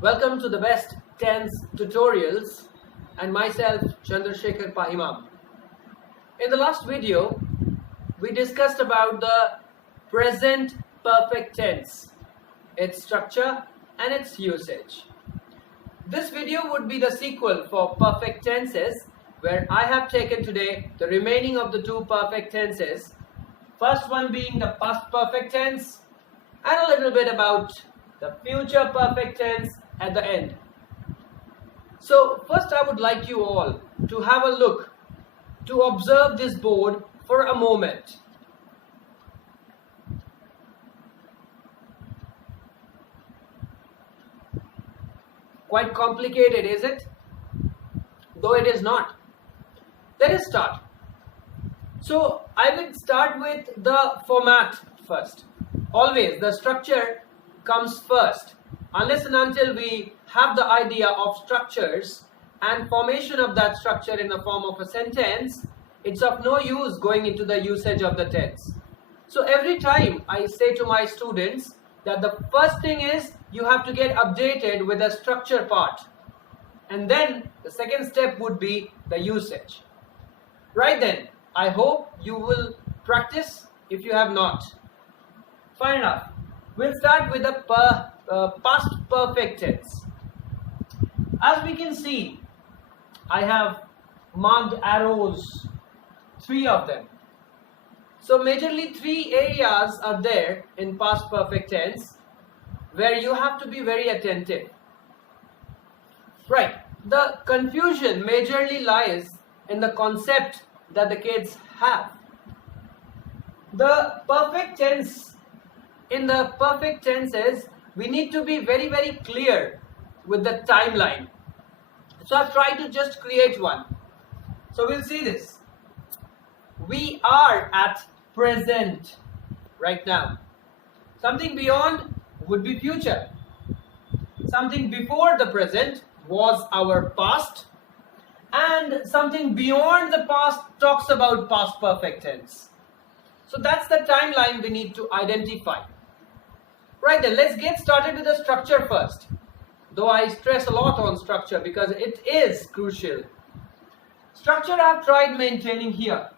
Welcome to the best tense tutorials and myself Chandrasekhar Pahimam. In the last video, we discussed about the present perfect tense, its structure and its usage. This video would be the sequel for perfect tenses, where I have taken today the remaining of the two perfect tenses. First one being the past perfect tense and a little bit about the future perfect tense at the end. So first I would like you all to have a look, to observe this board for a moment. Quite complicated, is it? Though it is not. Let us start. So I will start with the format first. Always the structure comes first. Unless and until we have the idea of structures and formation of that structure in the form of a sentence, it's of no use going into the usage of the tense. So every time I say to my students that the first thing is you have to get updated with the structure part, and then the second step would be the usage. Right then, I hope you will practice if you have not. Fine enough. We'll start with the past perfect tense. As we can see, I have marked arrows, 3 of them. So majorly 3 areas are there in past perfect tense where you have to be very attentive. Right, the confusion majorly lies in the concept that the kids have. The perfect tense, in the perfect tenses, we need to be very clear with the timeline. So I've tried to just create one. So we'll see this. We are at present right now. Something beyond would be future. Something before the present was our past. And something beyond the past talks about past perfect tense. So that's the timeline we need to identify. Right then, let's get started with the structure first. Though I stress a lot on structure because it is crucial. Structure I have tried maintaining here.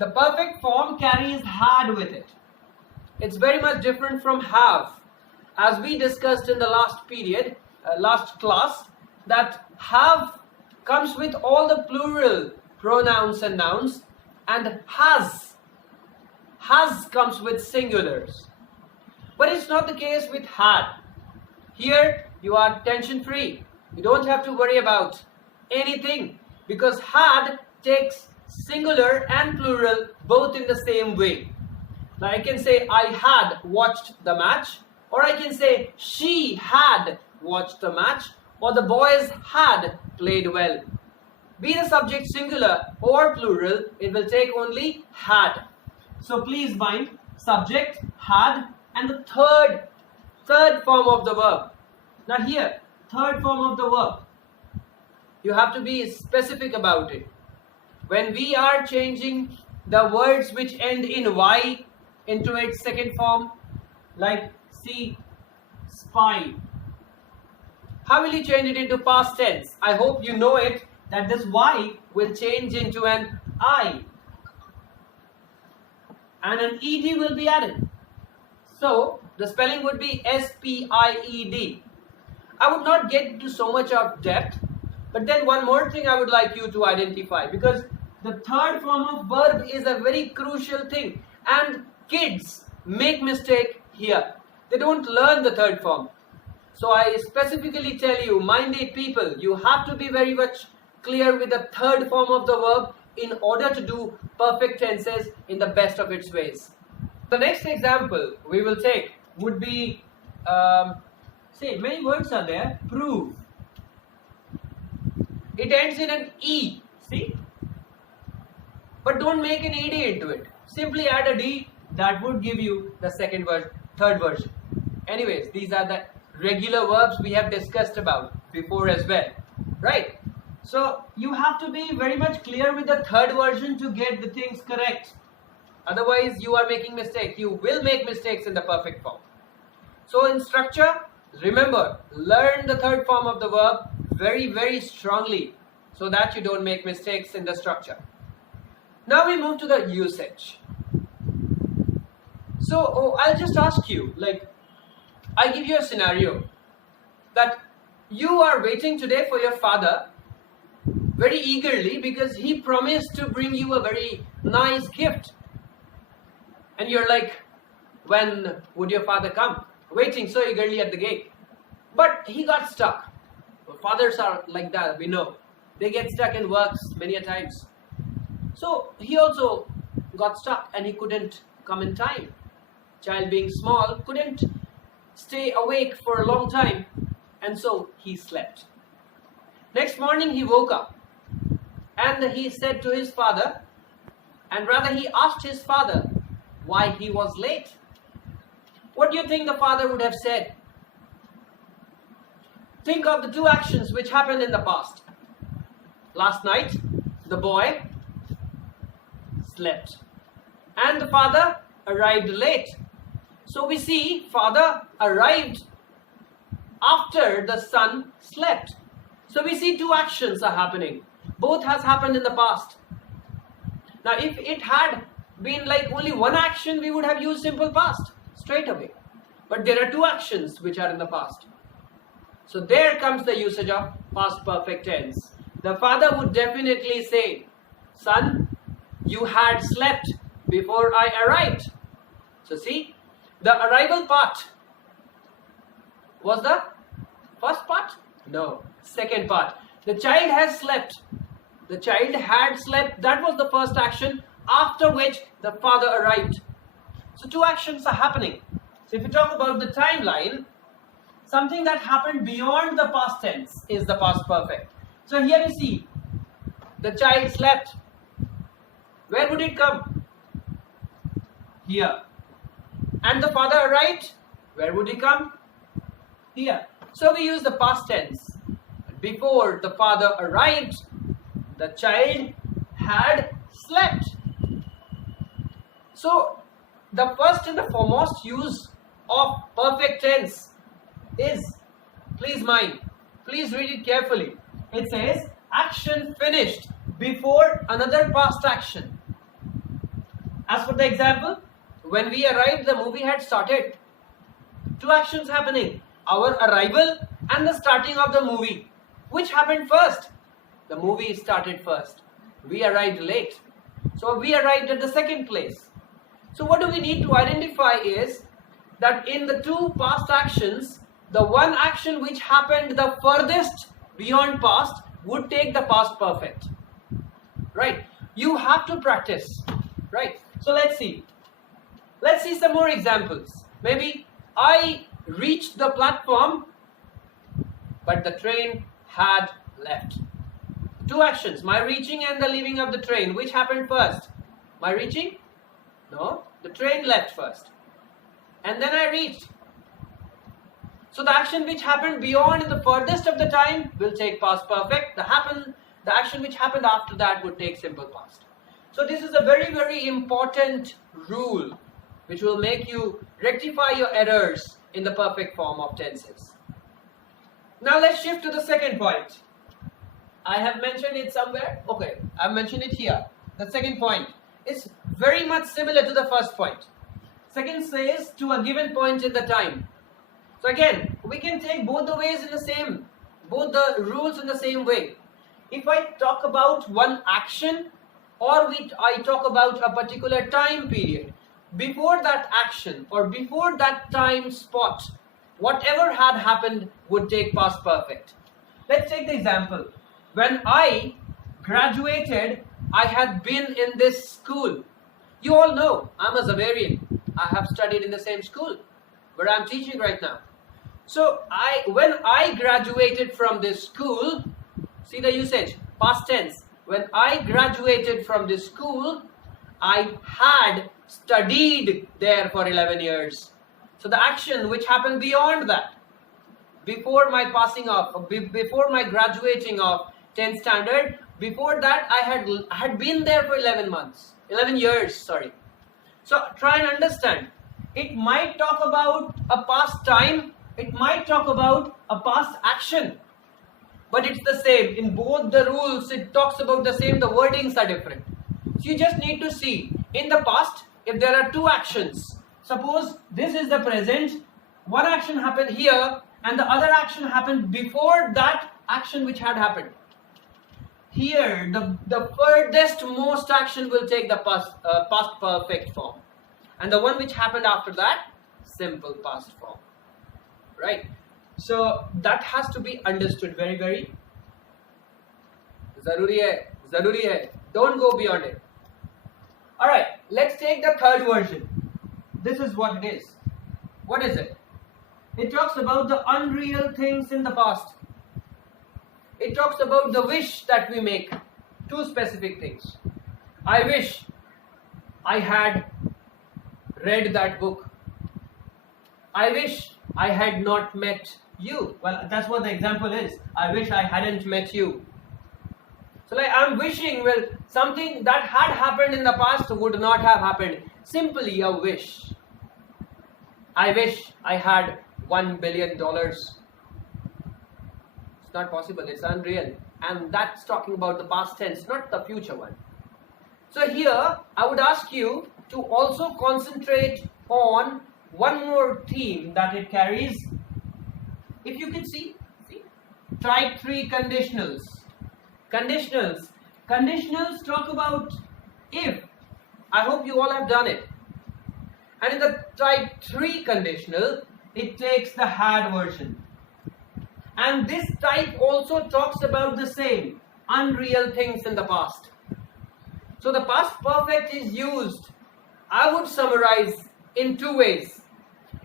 The perfect form carries had with it. It's very much different from have. As we discussed in the last period, last class, that have comes with all the plural pronouns and nouns, and has comes with singulars. But it's not the case with had. Here you are tension free. You don't have to worry about anything because had takes singular and plural both in the same way. Now I can say I had watched the match, or I can say she had watched the match, or the boys had played well. Be the subject singular or plural, it will take only had. So please mind subject, had, and the third form of the verb. Now here, third form of the verb. You have to be specific about it. When we are changing the words which end in Y into its second form, like see, spy, how will you change it into past tense? I hope you know it, that this Y will change into an I, and an ED will be added. So the spelling would be S-P-I-E-D. I would not get into so much of depth, but then one more thing I would like you to identify, because the third form of verb is a very crucial thing, and kids make mistake here. They don't learn the third form. So I specifically tell you, minded people, you have to be very much clear with the third form of the verb in order to do perfect tenses in the best of its ways. The next example we will take would be, many words are there. Prove. It ends in an E, see? But don't make an ED into it. Simply add a D, that would give you the third version. Anyways, these are the regular verbs we have discussed about before as well, right? So you have to be very much clear with the third version to get the things correct. Otherwise, you are making mistakes. You will make mistakes in the perfect form. So in structure, Remember, learn the third form of the verb very, very strongly so that you don't make mistakes in the structure. Now we move to the usage. So I'll just ask you, I give you a scenario that you are waiting today for your father very eagerly because he promised to bring you a very nice gift. And you're like, when would your father come? Waiting so eagerly at the gate. But he got stuck. Well, fathers are like that, we know. They get stuck in works many a times. So he also got stuck and he couldn't come in time. Child being small couldn't stay awake for a long time, and so he slept. Next morning he woke up and he said to his father, and rather he asked his father why he was late. What do you think the father would have said? Think of the two actions which happened in the past. Last night, the boy slept and the father arrived late. So we see father arrived after the son slept. So we see two actions are happening. Both has happened in the past. Now if it had been like only one action, we would have used simple past straight away. But there are two actions which are in the past. So there comes the usage of past perfect tense. The father would definitely say, son, you had slept before I arrived. So see, the arrival part was the first part? No, second part. The child has slept. The child had slept. That was the first action, after which the father arrived. So two actions are happening. So if you talk about the timeline, something that happened beyond the past tense is the past perfect. So here we see, the child slept. Where would it come? Here. And the father arrived. Where would he come? Here. So we use the past tense. Before the father arrived, the child had slept. So the first and the foremost use of perfect tense is, please mind, please read it carefully. It says action finished before another past action. As for the example, when we arrived, the movie had started. Two actions happening, our arrival and the starting of the movie. Which happened first? The movie started first. We arrived late. So we arrived at the second place. So what do we need to identify is that in the two past actions, the one action which happened the furthest beyond past would take the past perfect. Right? You have to practice. Right? So let's see. Let's see some more examples. Maybe I reached the platform, but the train had left. Two actions, my reaching and the leaving of the train. Which happened first? My reaching? No, the train left first. And then I reached. So the action which happened beyond in the furthest of the time will take past perfect. The action which happened after that would take simple past. So this is a very, very important rule which will make you rectify your errors in the perfect form of tenses. Now let's shift to the second point. I have mentioned it somewhere. Okay, I've mentioned it here. The second point is very much similar to the first point. Second says to a given point in the time. So again, we can take both the ways in the same, both the rules in the same way. If I talk about one action or I talk about a particular time period, before that action or before that time spot, whatever had happened would take past perfect. Let's take the example. When I graduated, I had been in this school. You all know I'm a Zavarian. I have studied in the same school where I'm teaching right now. So when I graduated from this school, see the usage, past tense. When I graduated from this school, I had studied there for 11 years. So the action which happened beyond that, before my passing off, before my graduating of 10th standard, before that I had been there for 11 years, sorry. So try and understand. It might talk about a past time It might talk about a past action, but it's the same. In both the rules, it talks about the same, the wordings are different. So you just need to see, in the past, if there are two actions, suppose this is the present, one action happened here, and the other action happened before that action which had happened. Here, the furthest most action will take the past perfect form. And the one which happened after that, simple past form. Right? So that has to be understood very, very zaruri hai. Don't go beyond it. Alright, let's take the third version. This is what it is. What is it? It talks about the unreal things in the past. It talks about the wish that we make. Two specific things. I wish I had read that book. I wish I had not met you. Well, that's what the example is. I wish I hadn't met you. So like I'm wishing, well, something that had happened in the past would not have happened. Simply a wish. I wish I had $1 billion. It's not possible, it's unreal. And that's talking about the past tense, not the future one. So here, I would ask you to also concentrate on one more theme that it carries. If you can see type 3 conditionals. Conditionals talk about if. I hope you all have done it. And in the type 3 conditional, it takes the had version. And this type also talks about the same, unreal things in the past. So the past perfect is used, I would summarize in two ways.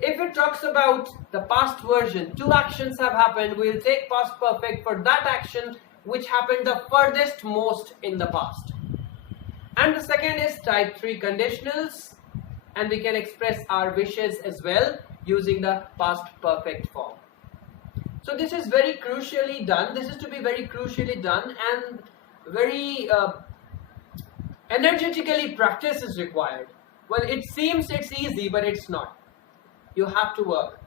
If it talks about the past version, two actions have happened, we'll take past perfect for that action which happened the furthest most in the past. And the second is type 3 conditionals, and we can express our wishes as well using the past perfect form. So this is very crucially done. This is to be very crucially done, and very energetically practice is required. Well, it seems it's easy, but it's not. You have to work.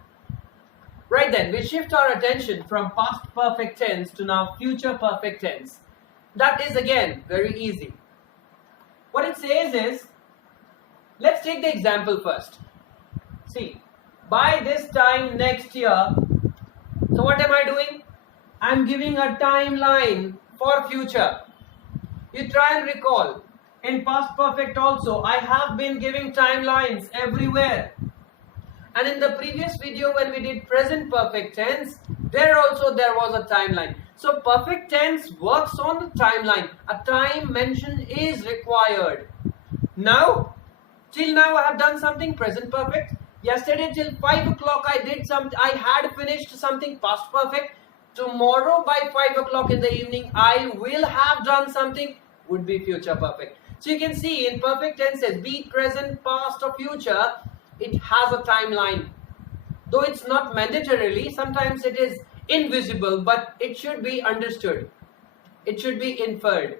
Right then, we shift our attention from past perfect tense to now future perfect tense. That is again very easy. What it says is, let's take the example first. See, by this time next year, so what am I doing? I'm giving a timeline for future. You try and recall. In past perfect also, I have been giving timelines everywhere. And in the previous video when we did present perfect tense, there also there was a timeline. So perfect tense works on the timeline. A time mention is required. Now, till now I have done something present perfect. Yesterday till 5 o'clock I did something, I had finished something past perfect. Tomorrow by 5 o'clock in the evening I will have done something, would be future perfect. So you can see in perfect tenses, be it present, past or future, it has a timeline. Though it's not mandatorily, sometimes it is invisible, but it should be understood. It should be inferred.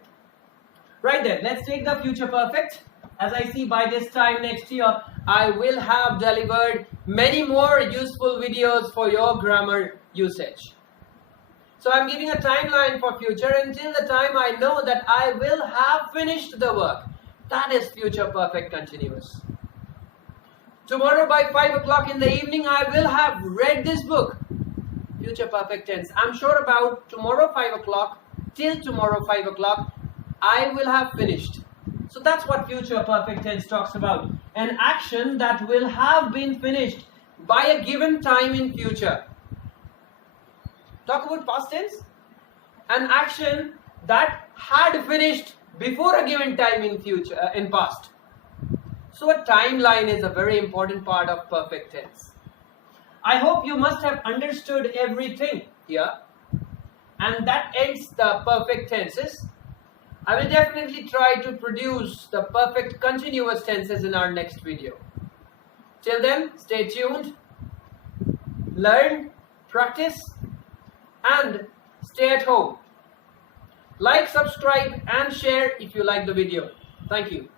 Right then, let's take the future perfect. As I see, by this time next year, I will have delivered many more useful videos for your grammar usage. So I'm giving a timeline for future until the time I know that I will have finished the work. That is future perfect continuous. Tomorrow by 5 o'clock in the evening, I will have read this book. Future perfect tense. I'm sure about tomorrow 5 o'clock, till tomorrow 5 o'clock, I will have finished. So that's what future perfect tense talks about. An action that will have been finished by a given time in future. Talk about past tense. An action that had finished before a given time in future, in past. So a timeline is a very important part of perfect tense. I hope you must have understood everything here. And that ends the perfect tenses. I will definitely try to produce the perfect continuous tenses in our next video. Till then, stay tuned, learn, practice, and stay at home. Like, subscribe, and share if you like the video. Thank you.